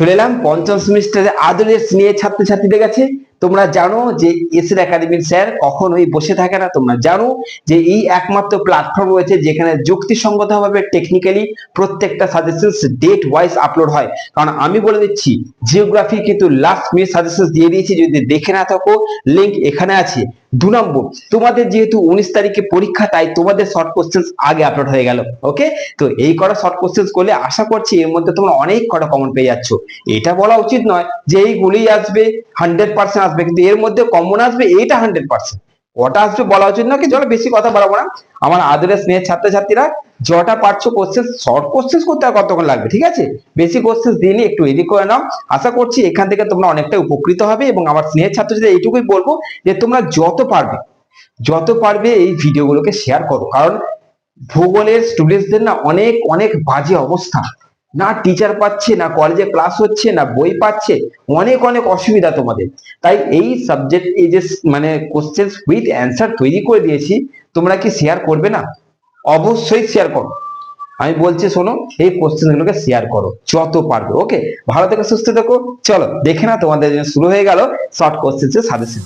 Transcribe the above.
চলে এলাম পঞ্চম সেমিস্টারে আদরের সিনিয়র ছাত্রছাত্রীদের কাছে। তোমরা জানো যে এসএর একাডেমির স্যার কখনোই বসে থাকে না। তোমরা জানো যে এই একমাত্র প্ল্যাটফর্ম রয়েছে যেখানে যুক্তিসঙ্গতভাবে টেকনিক্যালি প্রত্যেকটা সাজেশনস ডেট ওয়াইজ আপলোড হয়। কারণ আমি বলে দিচ্ছি, জিওগ্রাফি কিন্তু লাস্ট মিনিট সাজেশনস দিয়ে দিয়েছি, যদি দেখে না থাকো লিংক এখানে আছে। 2 নম্বর, তোমাদের যেহেতু 19 তারিখে পরীক্ষা, তাই তোমাদের শর্ট কোশ্চেন্স আগে আপলোড হয়ে গেল। ওকে, তো এই কটা শর্ট কোশ্চেন্স করলে আশা করছি এর মধ্যে তোমরা অনেক কটা কমন পেয়ে যাচ্ছ। এটা বলা উচিত নয় যে এইগুলোই আসবে 100% আসবে, কিন্তু এর মধ্যে কমন আসবে এইটা 100%। কটা আসবে বলা উচিত নয়, কি চলো বেশি কথা বাড়াবো না। আমার আদরের স্নেহের ছাত্রছাত্রীরা, যটা পারছো কোশ্চেন, শর্ট কোশ্চেন করতে আর কতক্ষণ লাগবে, ঠিক আছে? বেশি কোশ্চেন দিলে একটু এডিট করে নাও। আশা করছি এখান থেকে তোমরা অনেকটা উপকৃত হবে। এবং আমার স্নেহের ছাত্রছাত্রীদের এইটুকুই বলবো যে তোমরা যত পারবে এই ভিডিওগুলোকে শেয়ার করো। কারণ ভূগোলের স্টুডেন্টসদের না অনেক অনেক বাজে অবস্থা, না টিচার পাচ্ছে, না কলেজে ক্লাস হচ্ছে, না বই পাচ্ছে, অনেক অনেক অসুবিধা তোমাদের। তাই এই সাবজেক্ট, এই যে মানে কোশ্চেন উইথ অ্যান্সার তৈরি করে দিয়েছি, তোমরা কি শেয়ার করবে না? অবশ্যই শেয়ার করো। আমি বলছি শোনো, এই কোশ্চেন গুলোকে শেয়ার করো যত পারবে। ওকে, ভালো থেকো, সুস্থ থেকো। চলো দেখে না, তোমাদের জন্য শুরু হয়ে গেল শর্ট কোশ্চেন সাজেশন।